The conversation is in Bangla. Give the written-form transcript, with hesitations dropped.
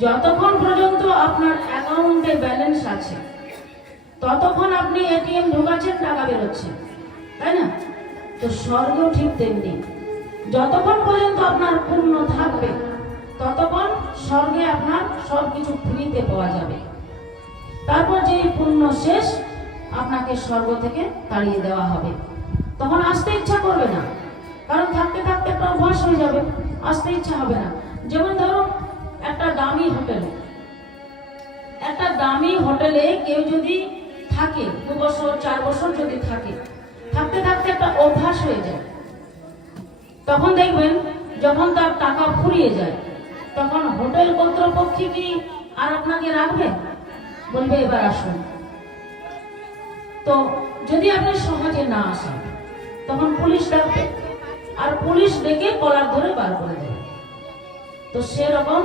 যতক্ষণ পর্যন্ত আপনার অ্যাকাউন্টে ব্যালেন্স আছে ততক্ষণ আপনি এটিএম ঢোকাচ্ছেন, টাকা বেরোচ্ছে, তাই না? তো স্বর্গও ঠিক তেমনি, যতক্ষণ পর্যন্ত আপনার পূর্ণ থাকবে ততক্ষণ স্বর্গে আপনার সবকিছু ফ্রিতে পাওয়া যাবে। তারপর যে পূর্ণ শেষ, আপনাকে স্বর্গ থেকে তাড়িয়ে দেওয়া হবে। তখন আসতে ইচ্ছা করবে না, কারণ থাকতে থাকতে একটা অভ্যাস হয়ে যাবে, আসতে ইচ্ছা হবে না। যেমন ধরুন একটা দামি হোটেলে কেউ যদি থাকে 2 বছর 4 বছর যদি থাকে, থাকতে থাকতে একটা অভ্যাস হয়ে যায়, তখন দেখবেন যখন তার টাকা ফুরিয়ে যায় তখন হোটেল কর্তৃপক্ষ কি আর আপনাকে রাখবে? বলবে এবার আসুন। তো যদি আপনি সহজে না আসেন তখন পুলিশ ডাকবে, আর পুলিশ ডেকে কলার ধরে বার করে দেবে। তো সেরকম